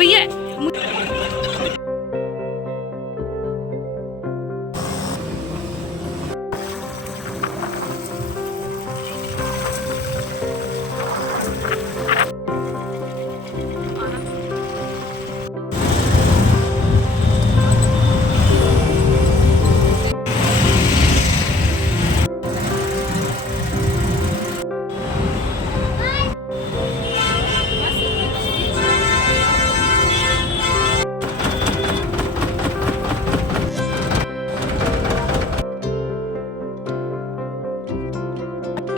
भैया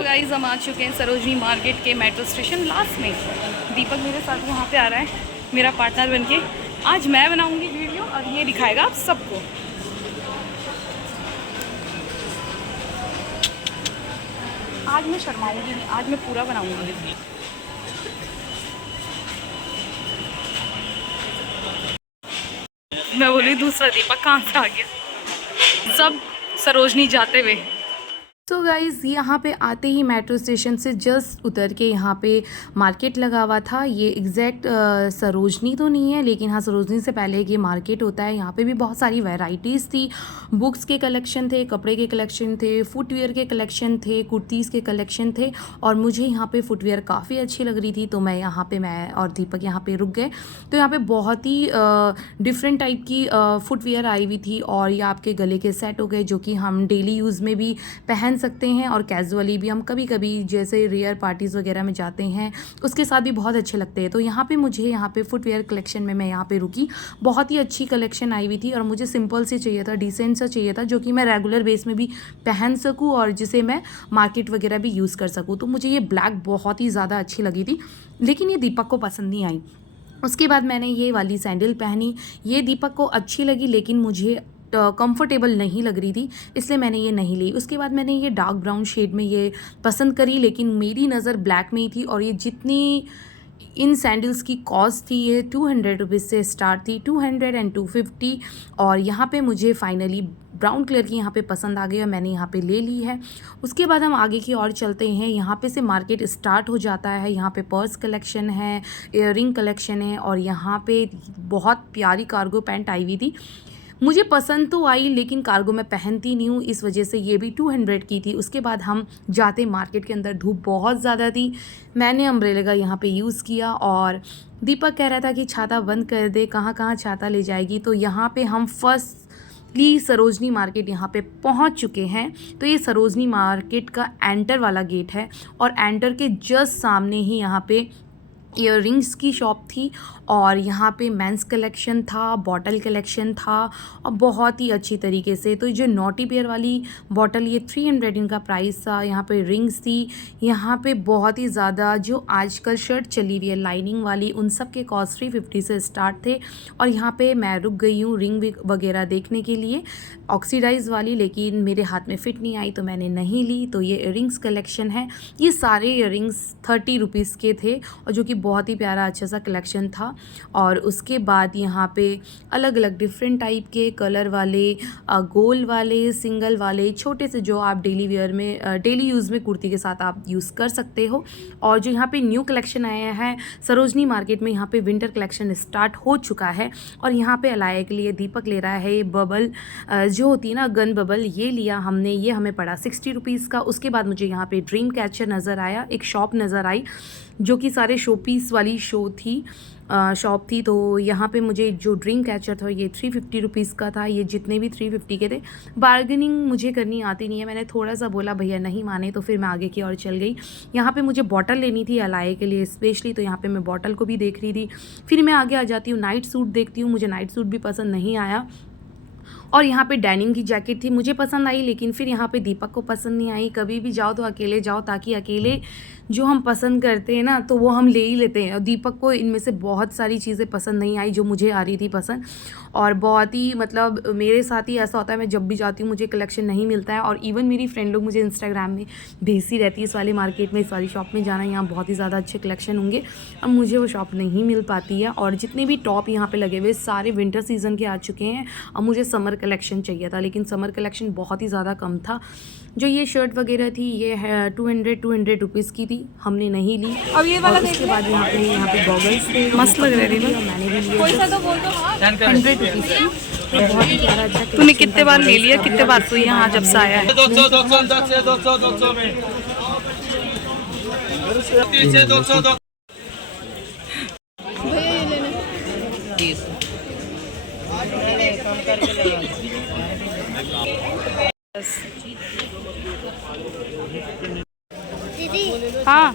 गाइस हम आ चुके हैं सरोजनी मार्केट के मेट्रो स्टेशन लास्ट में। दीपक मेरे साथ यहाँ पे आ रहा है मेरा पार्टनर बनके। आज मैं बनाऊंगी वीडियो और ये दिखाएगा आप सबको। आज मैं शर्माऊंगी नहीं, आज मैं पूरा बनाऊंगी। मैं बोली दूसरा दीपक कहाँ से आ गया। सब सरोजनी जाते हुए। तो गाइज़ यहाँ पे आते ही मेट्रो स्टेशन से जस्ट उतर के यहाँ पे मार्केट लगा हुआ था। ये एग्जैक्ट सरोजनी तो नहीं है, लेकिन हाँ सरोजनी से पहले एक ये मार्केट होता है। यहाँ पे भी बहुत सारी वैरायटीज़ थी। बुक्स के कलेक्शन थे, कपड़े के कलेक्शन थे, फुटवेयर के कलेक्शन थे, कुर्तीज़ के कलेक्शन थे। और मुझे यहाँ पे फुटवेयर काफ़ी अच्छी लग रही थी, तो मैं और दीपक यहाँ पे रुक गए। तो यहाँ पे बहुत ही डिफरेंट टाइप की फुटवेयर आई हुई थी। और ये आपके गले के सेट हो गए, जो कि हम डेली यूज़ में भी पहन सकते हैं और कैजुअली भी हम कभी कभी जैसे रेयर पार्टीज़ वगैरह में जाते हैं उसके साथ भी बहुत अच्छे लगते हैं। तो यहाँ पे मुझे यहाँ पे फुटवेयर कलेक्शन में मैं यहाँ पे रुकी। बहुत ही अच्छी कलेक्शन आई हुई थी और मुझे सिंपल से चाहिए था, डिसेंट सा चाहिए था, जो कि मैं रेगुलर बेस में भी पहन सकूँ और जिसे मैं मार्केट वगैरह भी यूज़ कर सकूँ। तो मुझे ये ब्लैक बहुत ही ज़्यादा अच्छी लगी थी, लेकिन ये दीपक को पसंद नहीं आई। उसके बाद मैंने ये वाली सैंडल पहनी। ये दीपक को अच्छी लगी लेकिन मुझे कंफर्टेबल नहीं लग रही थी, इसलिए मैंने ये नहीं ली। उसके बाद मैंने ये डार्क ब्राउन शेड में ये पसंद करी, लेकिन मेरी नज़र ब्लैक में ही थी। और ये जितनी इन सैंडल्स की कॉस्ट थी, ये 200 रुपीज़ से स्टार्ट थी, 200 एंड 250। और यहाँ पे मुझे फाइनली ब्राउन कलर की यहाँ पे पसंद आ गई और मैंने यहाँ पे ले ली है। उसके बाद हम आगे की ओर चलते हैं। यहाँ पे से मार्केट स्टार्ट हो जाता है। यहाँ पे पर्स कलेक्शन है, इयररिंग कलेक्शन है और यहाँ पे बहुत प्यारी कार्गो पैंट आई हुई थी। मुझे पसंद तो आई, लेकिन कार्गो मैं पहनती नहीं हूँ, इस वजह से ये भी 200 की थी। उसके बाद हम जाते मार्केट के अंदर, धूप बहुत ज़्यादा थी। मैंने अम्ब्रेला का यहाँ पे यूज़ किया और दीपक कह रहा था कि छाता बंद कर दे, कहाँ कहाँ छाता ले जाएगी। तो यहाँ पे हम फर्स्टली सरोजनी मार्केट यहाँ पे पहुँच चुके हैं। तो ये सरोजनी मार्केट का एंटर वाला गेट है और एंटर के जस्ट सामने ही यहाँ पे इयररिंग्स की शॉप थी और यहाँ पे मेंस कलेक्शन था, बॉटल कलेक्शन था और बहुत ही अच्छी तरीके से। तो जो नॉटी पेयर वाली बॉटल, ये 300 इनका प्राइस था। यहाँ पे रिंग्स थी, यहाँ पे बहुत ही ज़्यादा जो आजकल शर्ट चली हुई है लाइनिंग वाली, उन सब के कॉस्ट 350 से स्टार्ट थे। और यहाँ पे मैं रुक गई हूँ रिंग वगैरह देखने के लिए, ऑक्सीडाइज वाली, लेकिन मेरे हाथ में फ़िट नहीं आई तो मैंने नहीं ली। तो ये इयररिंग्स कलेक्शन है। ये सारे इयररिंग्स 30 रुपीज़ के थे और जो कि बहुत ही प्यारा अच्छा सा कलेक्शन था। और उसके बाद यहाँ पे अलग अलग डिफरेंट टाइप के कलर वाले, गोल वाले, सिंगल वाले, छोटे से जो आप डेली वेयर में डेली यूज़ में कुर्ती के साथ आप यूज़ कर सकते हो। और जो यहाँ पे न्यू कलेक्शन आया है सरोजनी मार्केट में, यहाँ पे विंटर कलेक्शन स्टार्ट हो चुका है। और यहाँ पे अलाया के लिए दीपक ले रहा है बबल जो होती है ना, गन बबल, ये लिया हमने। ये हमें पड़ा 60 रुपीज़ का। उसके बाद मुझे यहाँ पे ड्रीम कैचर नज़र आया, एक शॉप नज़र आई जो कि सारे शो पीस वाली शॉप थी। तो यहाँ पे मुझे जो ड्रीम कैचर था ये 350 रुपीज़ का था। ये जितने भी 350 के थे। बार्गेनिंग मुझे करनी आती नहीं है, मैंने थोड़ा सा बोला, भैया नहीं माने, तो फिर मैं आगे की ओर चल गई। यहाँ पे मुझे बॉटल लेनी थी अलाये के लिए स्पेशली, तो यहाँ पे मैं बॉटल को भी देख रही थी। फिर मैं आगे आ जाती हूँ, नाइट सूट देखती हूँ। मुझे नाइट सूट भी पसंद नहीं आया। और यहाँ पे डेनिम की जैकेट थी, मुझे पसंद आई, लेकिन फिर यहाँ पे दीपक को पसंद नहीं आई। कभी भी जाओ तो अकेले जाओ, ताकि अकेले जो हम पसंद करते हैं ना तो वो हम ले ही लेते हैं। और दीपक को इनमें से बहुत सारी चीज़ें पसंद नहीं आई जो मुझे आ रही थी पसंद। और बहुत ही मतलब मेरे साथ ही ऐसा होता है, मैं जब भी जाती हूँ मुझे कलेक्शन नहीं मिलता है। और इवन मेरी फ्रेंड लोग मुझे इंस्टाग्राम में भेजती रहती है इस वाली मार्केट में, इस वाली शॉप में जाना, यहाँ बहुत ही ज़्यादा अच्छे कलेक्शन होंगे। अब मुझे वो शॉप नहीं मिल पाती है। और जितने भी टॉप यहाँ पर लगे हुए सारे विंटर सीज़न के आ चुके हैं। अब मुझे समर कलेक्शन चाहिए था, लेकिन समर कलेक्शन बहुत ही ज़्यादा कम था। जो ये शर्ट वगैरह थी ये है 200 रुपीज़ की थी, हमने नहीं ली। अब ये वाला उसके बाद यहाँ पे गॉगल्स थे, मस्त लग रहे थे, मैंने भी लिए 100 रुपीज़ की। बहुत ही प्यारा अच्छा। तूने कितने बार ले लिया, कितने बार तू यहाँ जब से आया है? 200 में 200 दीदी हाँ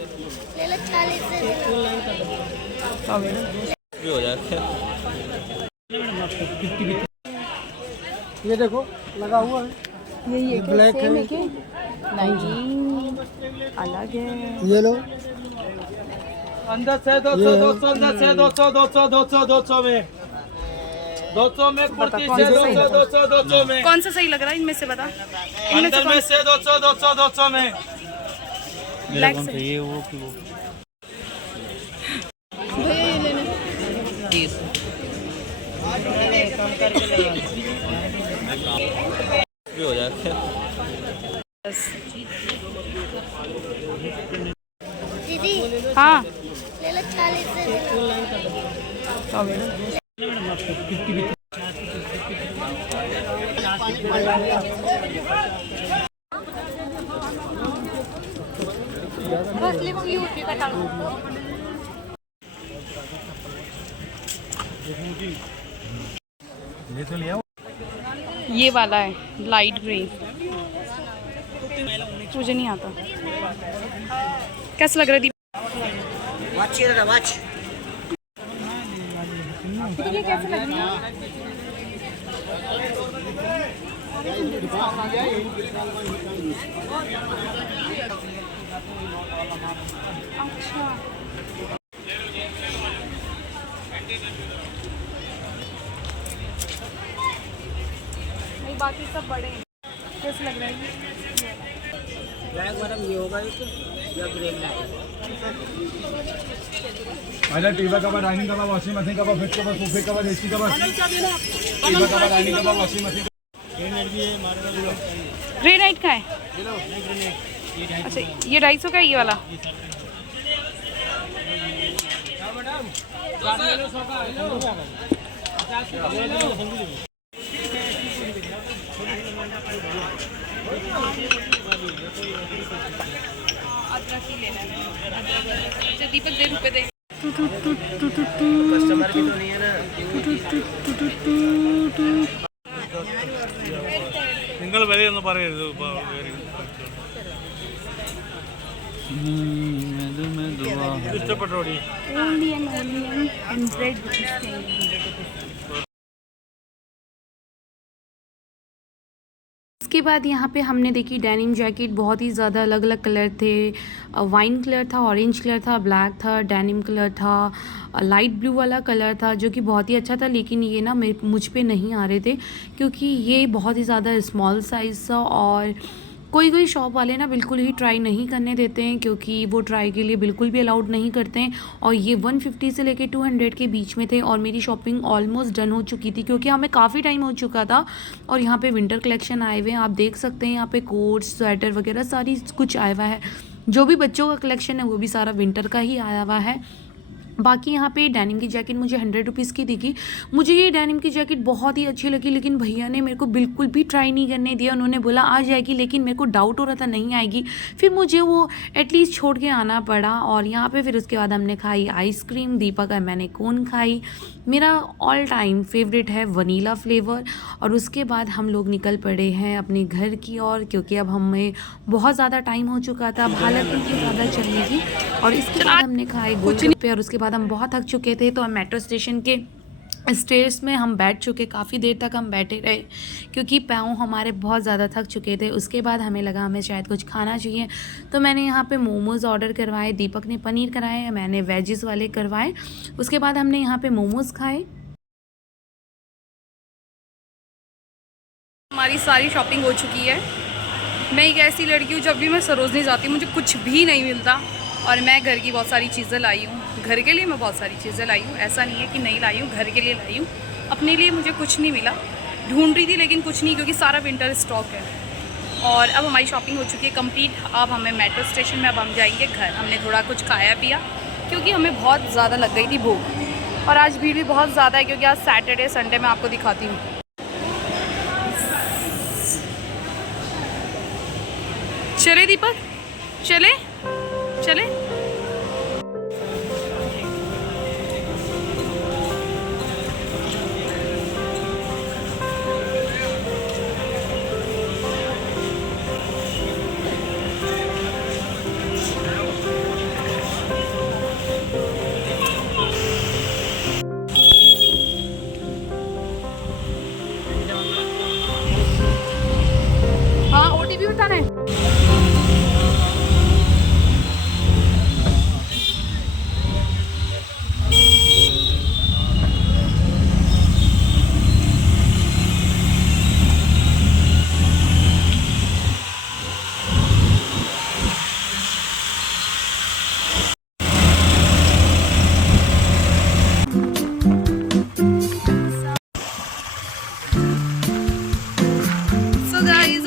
ले लो 40 से भी हो जाए। ये देखो लगा हुआ है, ये ब्लैक है, नहीं अलग है। ये लो अंदर से 200 200 अंदर से 200 200 200 200 में 200 में कुर्ती से 200 200 200 में कौन सा सही लग रहा है इनमें से बता? इनमें से अंदर में से 200 200 200 में ब्लैक से ये वो की वो भी हो जाए। दीदी हाँ ले लो 40 से ये वाला है लाइट ग्रीन, मुझे नहीं आता। कैसा लग रहा है दीप? ये कैसे लग रही है? अच्छा नहीं, बाकी सब बड़े हैं। कैसे लग रहा है? TV cover, dining cover, washing machine cover, fridge cover, सोफे cover, AC cover, TV cover, dining cover, washing machine. Granite का है? अच्छा ये 250 का है ये वाला? अदरक ही लेना है। अच्छा दीपक दे रुपए दे। कस्टमर की तो नहीं है ना, നിങ്ങൾ വിലയൊന്നും പറയരുത്. ഇഷ്ടപ്പെട്ടോടി? Only and bread with इसके बाद यहाँ पे हमने देखी डेनिम जैकेट, बहुत ही ज़्यादा अलग अलग कलर थे। वाइन कलर था, ऑरेंज कलर था, ब्लैक था, डेनिम कलर था, लाइट ब्लू वाला कलर था जो कि बहुत ही अच्छा था। लेकिन ये ना मुझ पे नहीं आ रहे थे क्योंकि ये बहुत ही ज़्यादा स्मॉल साइज़ था और कोई कोई शॉप वाले ना बिल्कुल ही ट्राई नहीं करने देते हैं क्योंकि वो ट्राई के लिए बिल्कुल भी अलाउड नहीं करते हैं। और ये 150 से लेके 200 के बीच में थे और मेरी शॉपिंग ऑलमोस्ट डन हो चुकी थी क्योंकि हमें काफ़ी टाइम हो चुका था। और यहाँ पे विंटर कलेक्शन आए हुए हैं, आप देख सकते हैं यहाँ पे कोट स्वेटर वगैरह सारी कुछ आया हुआ है। जो भी बच्चों का कलेक्शन है वो भी सारा विंटर का ही आया हुआ है। बाकी यहाँ पे डेनिम की जैकेट मुझे 100 रुपीज़ की दिखी। मुझे ये डेनिम की जैकेट बहुत ही अच्छी लगी, लेकिन भैया ने मेरे को बिल्कुल भी ट्राई नहीं करने दिया। उन्होंने बोला आ जाएगी, लेकिन मेरे को डाउट हो रहा था नहीं आएगी। फिर मुझे वो एटलीस्ट छोड़ के आना पड़ा। और यहाँ पे फिर उसके बाद हमने खाई आइसक्रीम, दीपक और मैंने कोन खाई। मेरा ऑल टाइम फेवरेट है वनीला फ्लेवर। और उसके बाद हम लोग निकल पड़े हैं अपने घर की ओर क्योंकि अब हमें बहुत ज़्यादा टाइम हो चुका था, अब हालत नहीं थी ज़्यादा चलने की। और इसके बाद हमने खाए गोलगप्पे और उसके बाद हम बहुत थक चुके थे तो हम मेट्रो स्टेशन के स्टेज में हम बैठ चुके, काफ़ी देर तक हम बैठे रहे क्योंकि पाँव हमारे बहुत ज़्यादा थक चुके थे। उसके बाद हमें लगा हमें शायद कुछ खाना चाहिए तो मैंने यहाँ पे मोमोज़ ऑर्डर करवाए, दीपक ने पनीर कराए, मैंने वेजिस वाले करवाए। उसके बाद हमने यहाँ पे मोमोज़ खाए। हमारी सारी शॉपिंग हो चुकी है। मैं एक ऐसी लड़की हूँ जब भी मैं सरोजनी जाती हूँ मुझे कुछ भी नहीं मिलता और मैं घर की बहुत सारी चीज़ें लाई हूँ। घर के लिए मैं बहुत सारी चीज़ें लाई हूँ, ऐसा नहीं है कि नहीं लाई हूँ, घर के लिए लाई हूँ। अपने लिए मुझे कुछ नहीं मिला ढूंढ रही थी लेकिन कुछ नहीं, क्योंकि सारा विंटर स्टॉक है। और अब हमारी शॉपिंग हो चुकी है कंप्लीट। अब हमें मेट्रो स्टेशन में, अब हम जाएंगे घर। हमने थोड़ा कुछ खाया पिया क्योंकि हमें बहुत ज़्यादा लग गई थी भूख, और आज भीड़ भी बहुत ज़्यादा है क्योंकि आज सैटरडे संडे मैं आपको दिखाती हूँ। चले दीपक, चले चले। हाँ, ओटीपी बताना है।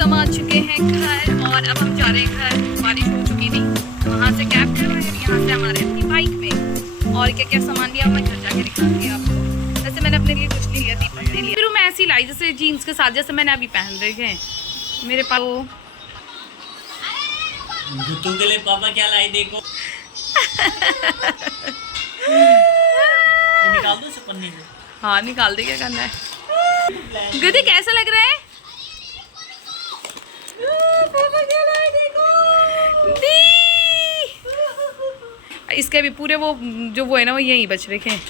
हम आ चुके हैं घर और अब हम जा रहे हैं घर। बारिश हो चुकी थी, वहाँ से कैब कर रहे हैं, यहाँ से हमारे अपनी बाइक में। और क्या क्या सामान लिया मैं घर जाके दिखाऊंगी आपको। वैसे मैंने अपने लिए कुछ नहीं लिया, दीपक ने लिया। फिर मैं ऐसी लाई जैसे जीन्स के साथ, जैसे मैंने अभी पहन रखे हैं। मेरे पास वो जूतों के लिए पापा क्या लाई देखो। ये निकाल दो पन्नी को। हाँ निकाल दे, क्या करना है। गुदी कैसा लग रहा है? इसके भी पूरे वो जो वो है ना, वो यहीं बच रखे हैं।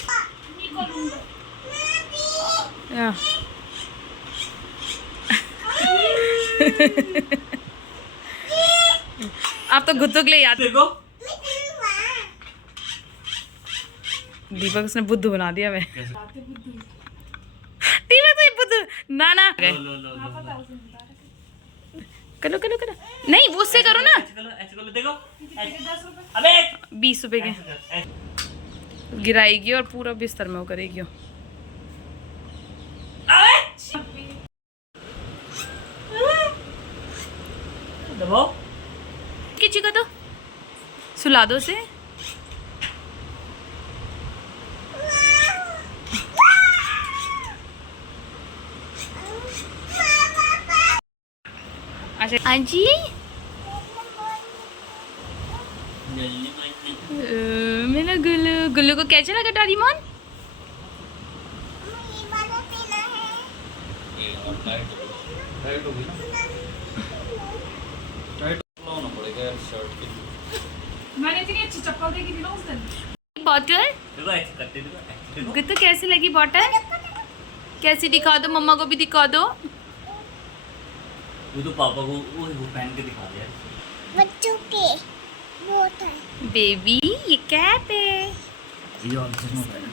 आप तो गुत्तुक ले याद देखो। दीपक उसने बुद्धू बना दिया। मैं दीपक तो बुद्धू ना ना करो करो करो। नहीं वो उससे करो ना। ऐसे करो देखो। अबे 20 रुपए के गिराएगी और पूरा बिस्तर में वो करेगी। दबाओ किसी का तो सुला दो से। अच्छा जी मेरा गुल्लू, गुल्लू को कैसा लगा डोरेमोन? मैंने इतनी अच्छी चप्पल देखी थी ना उस दिन। बॉटल देखो ऐसे करते देखो। गुत्तू कैसी लगी बॉटल? कैसी दिखा दो, मम्मा को भी दिखा दो। वो तो पापा को वो पहन के दिखा दिया। बच्चों के बहुत है। बेबी ये कैप है। ये और किसने पहना?